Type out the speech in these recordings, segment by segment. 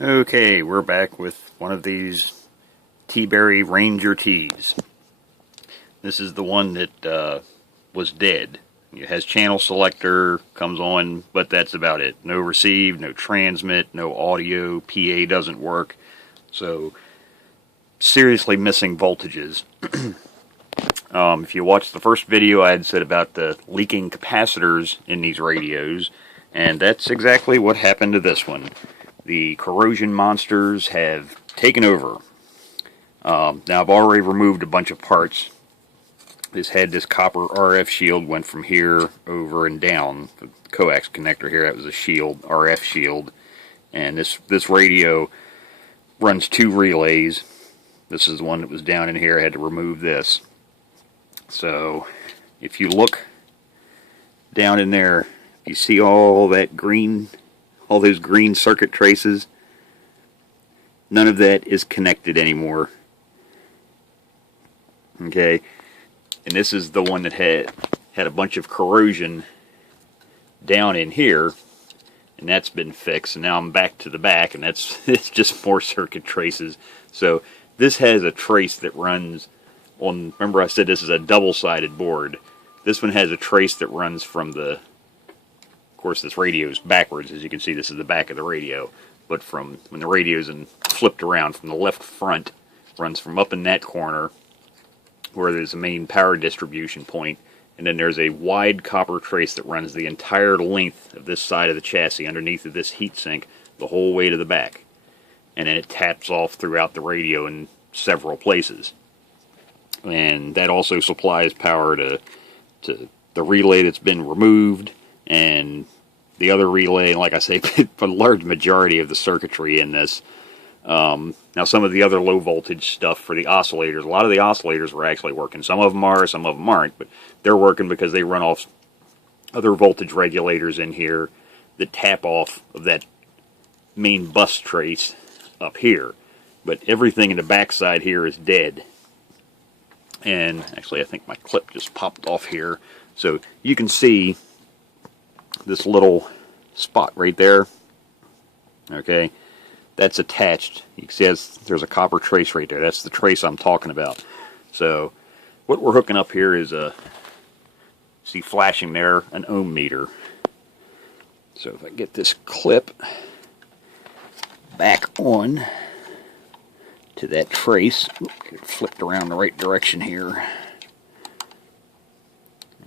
Okay, we're back with one of these Teaberry Ranger tees. This is the one that was dead. It has channel selector, comes on, but that's about it. No receive, no transmit, no audio, PA doesn't work. So, seriously missing voltages. If you watched the first video, I had said about the leaking capacitors in these radios, and that's exactly what happened to this one. The corrosion monsters have taken over. Now I've already removed a bunch of parts. This copper RF shield went from here over and down. The coax connector here, that was a shield, RF shield. And this radio runs two relays. This is the one that was down in here. I had to remove this. So if you look down in there, you see all that green, all those green circuit traces. None of that is connected anymore. Okay, and this is the one that had a bunch of corrosion down in here, and that's been fixed. And now I'm back to the back, and it's just more circuit traces. So this has a trace that runs on. Remember, I said this is a double-sided board. This one has a trace that runs from the. Of course, this radio is backwards. As you can see, this is the back of the radio. But from when the radio's flipped around from the left front, runs from up in that corner where there's a main power distribution point, and then there's a wide copper trace that runs the entire length of this side of the chassis underneath of this heatsink the whole way to the back. And then it taps off throughout the radio in several places. And that also supplies power to the relay that's been removed, and the other relay, like I say, for the large majority of the circuitry in this. Now some of the other low voltage stuff for the oscillators, a lot of the oscillators were actually working. Some of them are, some of them aren't, but they're working because they run off other voltage regulators in here that tap off of that main bus trace up here. But everything in the backside here is dead. And actually I think my clip just popped off here. So you can see this little spot right there. Okay, that's attached. You can see there's a copper trace right there. That's the trace I'm talking about. So what we're hooking up here is see flashing there, an ohm meter. So if I get this clip back on to that trace, get it flipped around the right direction here.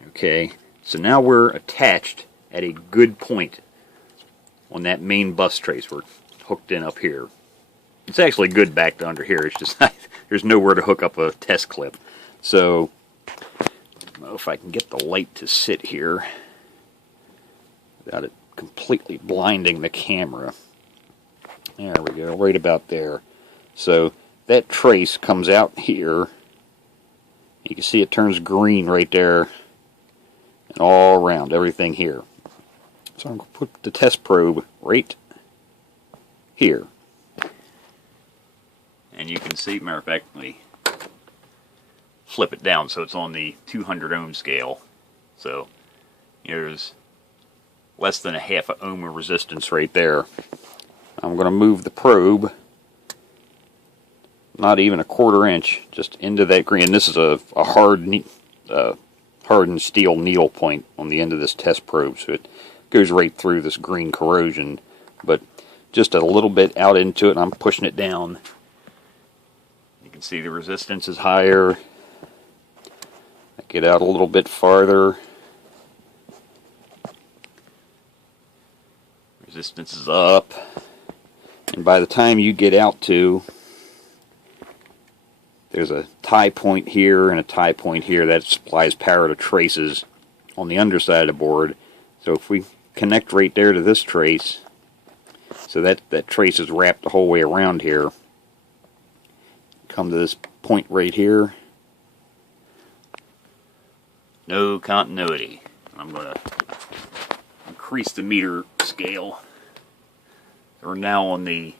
Okay, so now we're attached at a good point on that main bus trace. We're hooked in up here. It's actually good back to under here. It's just there's nowhere to hook up a test clip. So I don't know if I can get the light to sit here without it completely blinding the camera. There we go, right about there. So that trace comes out here. You can see it turns green right there and all around everything here. So I'm going to put the test probe right here. And you can see, matter of fact, let me flip it down so it's on the 200 ohm scale. So there's less than a half an ohm of resistance right there. I'm going to move the probe, not even a quarter inch, just into that green. And this is a hardened steel needle point on the end of this test probe, so it goes right through this green corrosion, but just a little bit out into it, and I'm pushing it down. You can see the resistance is higher. I get out a little bit farther. Resistance is up. And by the time you get out to, there's a tie point here and a tie point here that supplies power to traces on the underside of the board. So if we connect right there to this trace, so that trace is wrapped the whole way around here, come to this point right here, no continuity. I'm going to increase the meter scale. We're now on the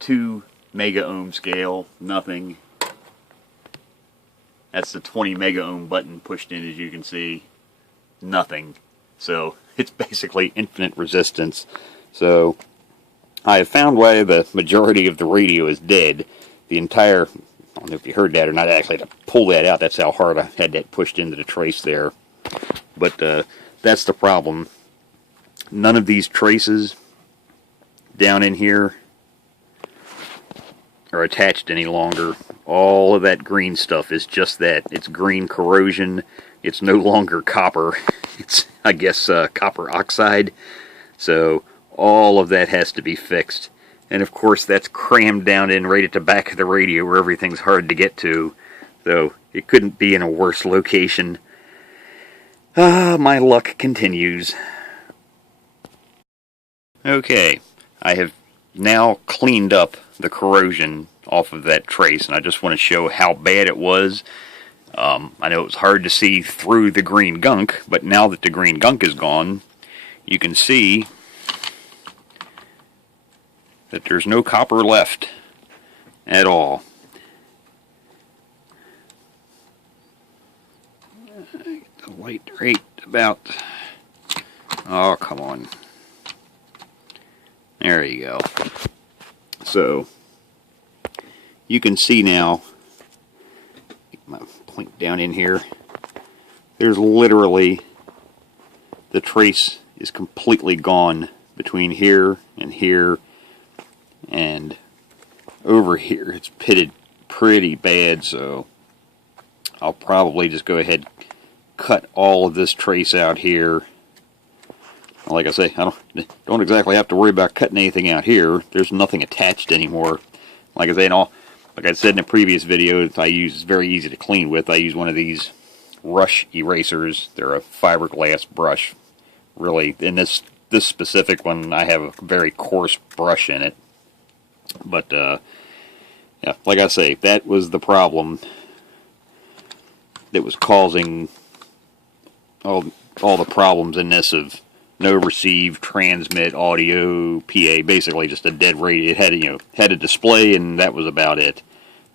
2 mega ohm scale, nothing. That's the 20 mega ohm button pushed in, as you can see, nothing. So it's basically infinite resistance. So I have found why the majority of the radio is dead. The entire, I don't know if you heard that or not, I actually had to pull that out. That's how hard I had that pushed into the trace there. But that's the problem. None of these traces down in here are attached any longer. All of that green stuff is just that. It's green corrosion. It's no longer copper. It's, I guess, copper oxide. So all of that has to be fixed. And of course that's crammed down in right at the back of the radio where everything's hard to get to. So it couldn't be in a worse location. My luck continues. Okay, I have now cleaned up the corrosion off of that trace, and I just want to show how bad it was. I know it was hard to see through the green gunk, but now that the green gunk is gone, you can see that there's no copper left at all. The light right about, oh come on, there you go. So you can see now, get my point down in here, there's literally, the trace is completely gone between here and over here. It's pitted pretty bad, so I'll probably just go ahead and cut all of this trace out here. Like I say, I don't exactly have to worry about cutting anything out here. There's nothing attached anymore. Like I say, like I said in a previous video, it's very easy to clean with. I use one of these Rush erasers. They're a fiberglass brush. Really, in this specific one, I have a very coarse brush in it. But yeah, like I say, that was the problem that was causing all the problems in this of no receive, transmit, audio, PA, basically just a dead radio. It had, had a display, and that was about it.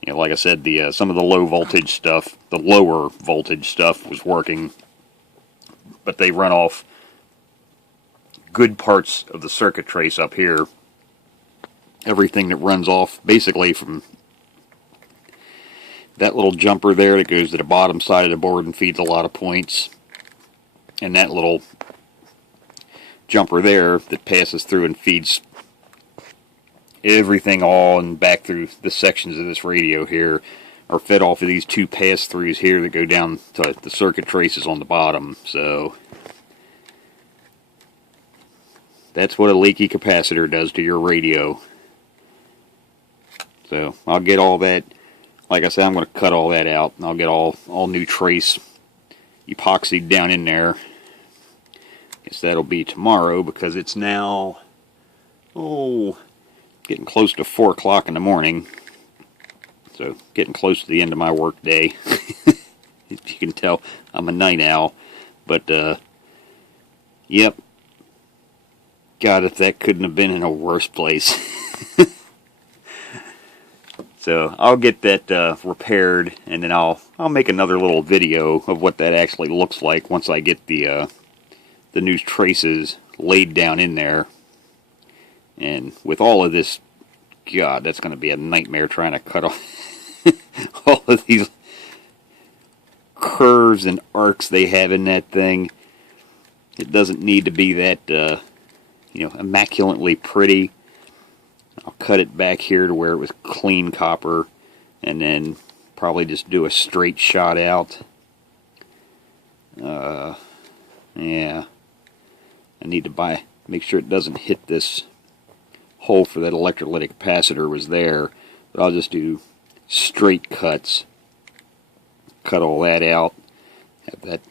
Like I said, some of the low voltage stuff, the lower voltage stuff was working, but they run off good parts of the circuit trace up here. Everything that runs off basically from that little jumper there that goes to the bottom side of the board and feeds a lot of points, and that little jumper there that passes through and feeds everything all and back through the sections of this radio here are fed off of these two pass-throughs here that go down to the circuit traces on the bottom. So that's what a leaky capacitor does to your radio. So I'll get all that, like I said, I'm going to cut all that out, and I'll get all new trace epoxied down in there. Guess that'll be tomorrow, because it's now, getting close to 4 o'clock in the morning. So getting close to the end of my work day. You can tell I'm a night owl. But yep, God, if that couldn't have been in a worse place. So I'll get that repaired, and then I'll make another little video of what that actually looks like once I get the new traces laid down in there. And with all of this, God, that's going to be a nightmare trying to cut off all of these curves and arcs they have in that thing. It doesn't need to be that, immaculately pretty. I'll cut it back here to where it was clean copper, and then probably just do a straight shot out. Yeah. I need to make sure it doesn't hit this hole for that electrolytic capacitor was there. But I'll just do straight cuts. Cut all that out. Have that,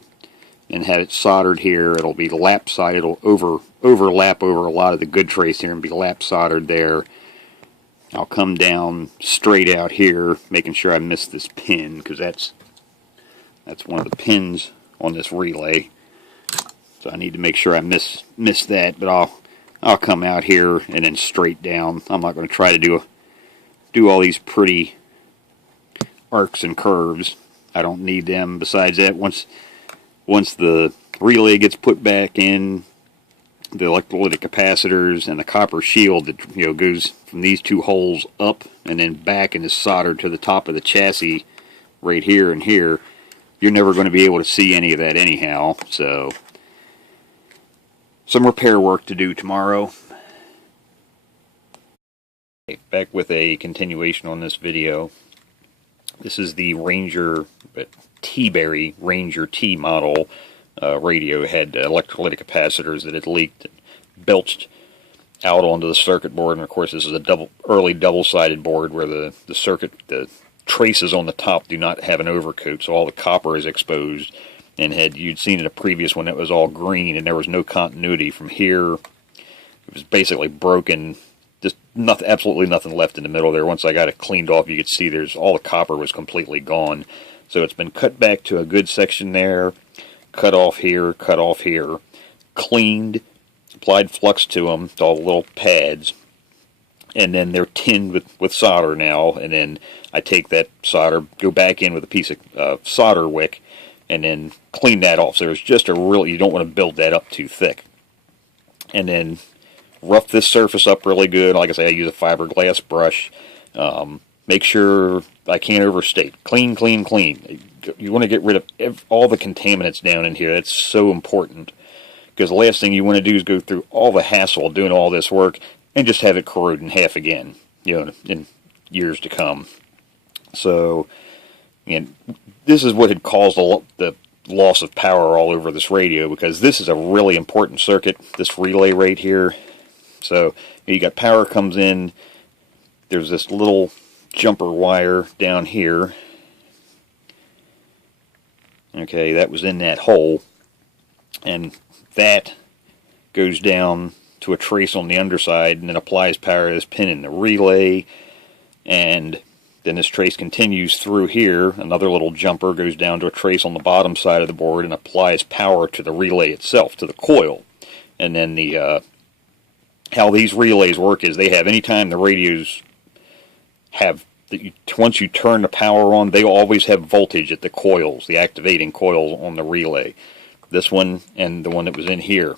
and have it soldered here. It'll be lap soldered. It'll overlap over a lot of the good trace here and be lap soldered there. I'll come down straight out here, making sure I miss this pin, because that's one of the pins on this relay. So I need to make sure I miss that, but I'll come out here and then straight down. I'm not going to try to do all these pretty arcs and curves. I don't need them. Besides that, once the relay gets put back in, the electrolytic capacitors and the copper shield that goes from these two holes up and then back and is soldered to the top of the chassis right here and here. You're never going to be able to see any of that anyhow. So some repair work to do tomorrow. Back with a continuation on this video. This is the Ranger, Teaberry Ranger T model radio. It had electrolytic capacitors that had leaked and belched out onto the circuit board, and of course this is a early double-sided board where the traces on the top do not have an overcoat, so all the copper is exposed. And you'd seen in a previous one, it was all green and there was no continuity from here. It was basically broken. Just nothing, absolutely nothing left in the middle there. Once I got it cleaned off, you could see all the copper was completely gone. So it's been cut back to a good section there, cut off here, cleaned, applied flux to them, to all the little pads, and then they're tinned with solder now. And then I take that solder, go back in with a piece of solder wick, and then clean that off. So there's just you don't want to build that up too thick. And then rough this surface up really good. Like I say, I use a fiberglass brush. Make sure, I can't overstate, clean, clean, clean. You want to get rid of all the contaminants down in here. That's so important, because the last thing you want to do is go through all the hassle of doing all this work and just have it corrode in half again, in years to come. So, and this is what had caused the loss of power all over this radio, because this is a really important circuit, this relay right here. So you got power comes in, there's this little jumper wire down here. Okay, that was in that hole, and that goes down to a trace on the underside and then applies power to this pin in the relay, and then this trace continues through here. Another little jumper goes down to a trace on the bottom side of the board and applies power to the relay itself, to the coil. And then how these relays work is they have, anytime the radios have, once you turn the power on, they always have voltage at the coils, the activating coils on the relay. This one and the one that was in here.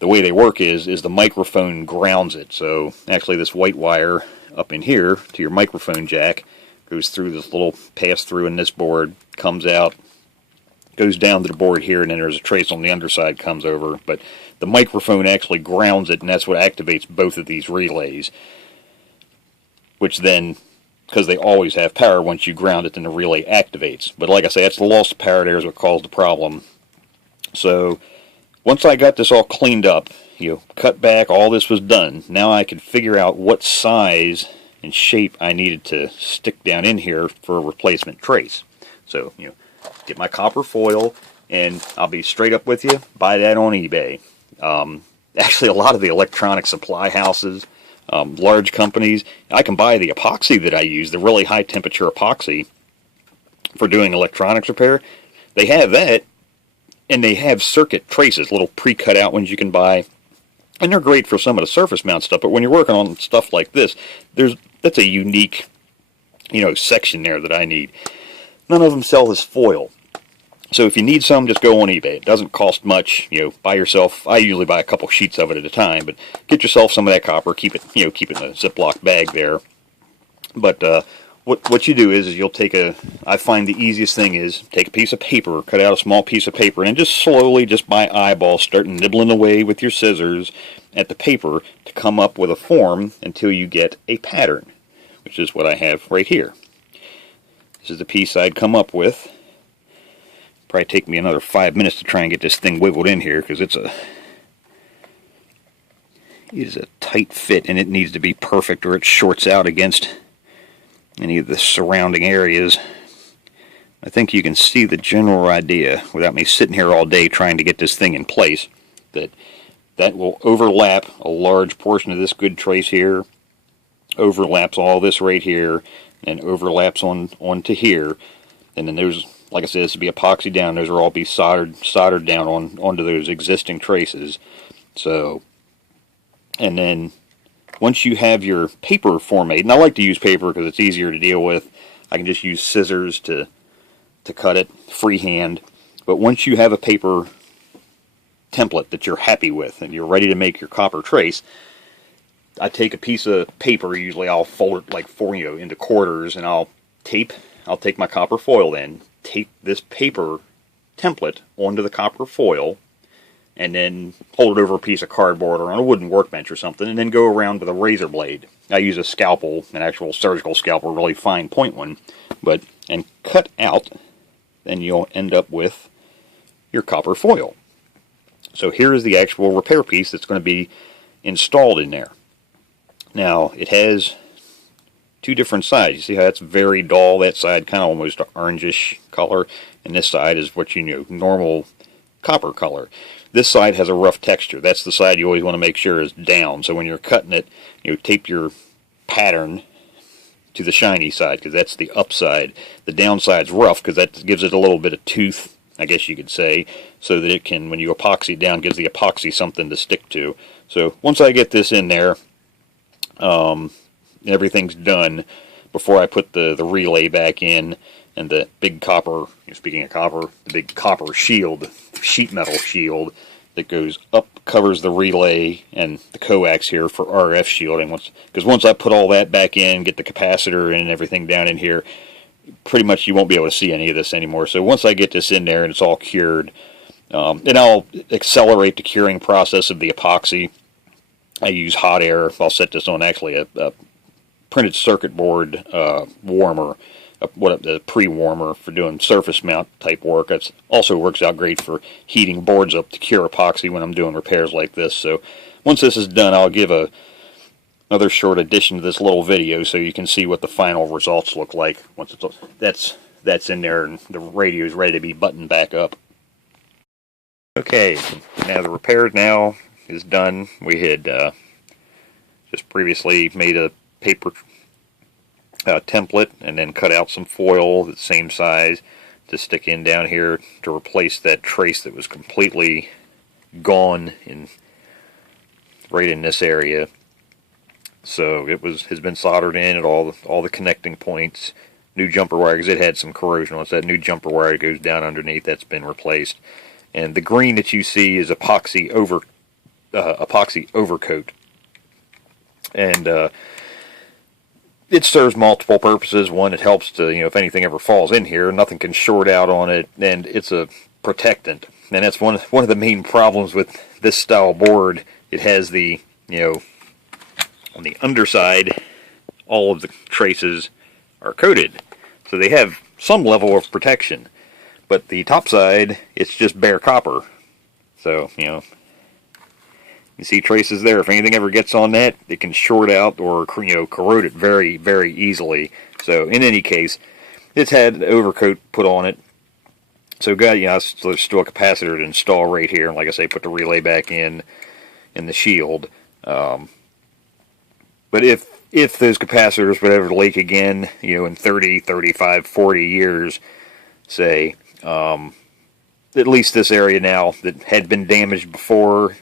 The way they work is the microphone grounds it. So actually this white wire up in here to your microphone jack goes through this little pass-through in this board, comes out, goes down to the board here, and then there's a trace on the underside comes over. But the microphone actually grounds it, and that's what activates both of these relays, which then, because they always have power, once you ground it, then the relay activates. But like I say, that's the loss of power there is what caused the problem. So once I got this all cleaned up, cut back, all this was done. Now I could figure out what size and shape I needed to stick down in here for a replacement trace. So, get my copper foil, and I'll be straight up with you, buy that on eBay. Actually, a lot of the electronic supply houses, large companies, I can buy the epoxy that I use, the really high temperature epoxy for doing electronics repair. They have that, and they have circuit traces, little pre-cut out ones you can buy. And they're great for some of the surface mount stuff, but when you're working on stuff like this, that's a unique, section there that I need. None of them sell this foil. So if you need some, just go on eBay. It doesn't cost much. Buy yourself, I usually buy a couple sheets of it at a time, but get yourself some of that copper, keep it in a Ziploc bag there. But what you do is you'll take I find the easiest thing is take a piece of paper, cut out a small piece of paper, and just slowly, just by eyeball, start nibbling away with your scissors at the paper to come up with a form until you get a pattern, which is what I have right here. This is the piece I'd come up with. Probably take me another 5 minutes to try and get this thing wiggled in here, because it is a tight fit and it needs to be perfect or it shorts out against any of the surrounding areas. I think you can see the general idea without me sitting here all day trying to get this thing in place, that will overlap a large portion of this good trace here, overlaps all this right here, and overlaps onto here. And then there's, like I said, this would be epoxy down. Those will all be soldered down onto those existing traces. So, and then once you have your paper form-made, and I like to use paper because it's easier to deal with. I can just use scissors to cut it freehand. But once you have a paper template that you're happy with and you're ready to make your copper trace, I take a piece of paper, usually I'll fold it like into quarters, and I'll take my copper foil in, tape this paper template onto the copper foil, and then hold it over a piece of cardboard or on a wooden workbench or something, and then go around with a razor blade. I use a scalpel, an actual surgical scalpel, a really fine point one, and cut out, then you'll end up with your copper foil. So here is the actual repair piece that's going to be installed in there. Now, it has two different sides. You see how that's very dull? That side kind of almost orangish color, and this side is what you know, normal copper color. This side has a rough texture. That's the side you always want to make sure is down. So when you're cutting it, you tape your pattern to the shiny side, because that's the upside. The downside's rough because that gives it a little bit of tooth, I guess you could say, so that it can, when you epoxy it down, gives the epoxy something to stick to. So once I get this in there, everything's done, before I put the relay back in, and the big copper, speaking of copper, the big copper shield, sheet metal shield that goes up, covers the relay and the coax here for RF shielding. Because once I put all that back in, get the capacitor and everything down in here, pretty much you won't be able to see any of this anymore. So once I get this in there and it's all cured, and I'll accelerate the curing process of the epoxy. I use hot air. I'll set this on actually a printed circuit board warmer, a pre-warmer for doing surface mount type work. That also works out great for heating boards up to cure epoxy when I'm doing repairs like this. So once this is done, I'll give another short addition to this little video so you can see what the final results look like once that's in there and the radio is ready to be buttoned back up. Okay, now the repair now is done. We had just previously made a paper template and then cut out some foil the same size to stick in down here to replace that trace that was completely gone right in this area. So it has been soldered in at all the connecting points. New jumper wire, because it had some corrosion on it. That new jumper wire goes down underneath, that's been replaced. And the green that you see is epoxy overcoat. And it serves multiple purposes. One, it helps to, if anything ever falls in here, nothing can short out on it, and it's a protectant. And that's one of the main problems with this style board. It has the, on the underside, all of the traces are coated, so they have some level of protection. But the top side, it's just bare copper. So, you see traces there. If anything ever gets on that, it can short out or, corrode it very, very easily. So, in any case, it's had an overcoat put on it. So, there's still a capacitor to install right here. And like I say, put the relay back in the shield. But if those capacitors would ever leak again, in 30, 35, 40 years, say, at least this area now that had been damaged before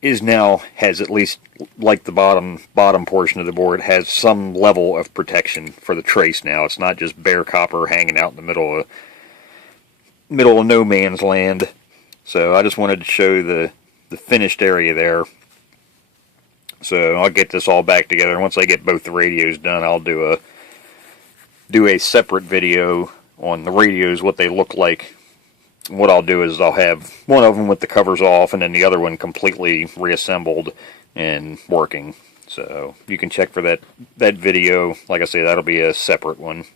has at least, like the bottom portion of the board, has some level of protection for the trace now. It's not just bare copper hanging out in the middle of no man's land. So I just wanted to show the finished area there. So I'll get this all back together. Once I get both the radios done, I'll do a separate video on the radios, what they look like. What I'll do is I'll have one of them with the covers off and then the other one completely reassembled and working. So you can check for that video. Like I say, that'll be a separate one.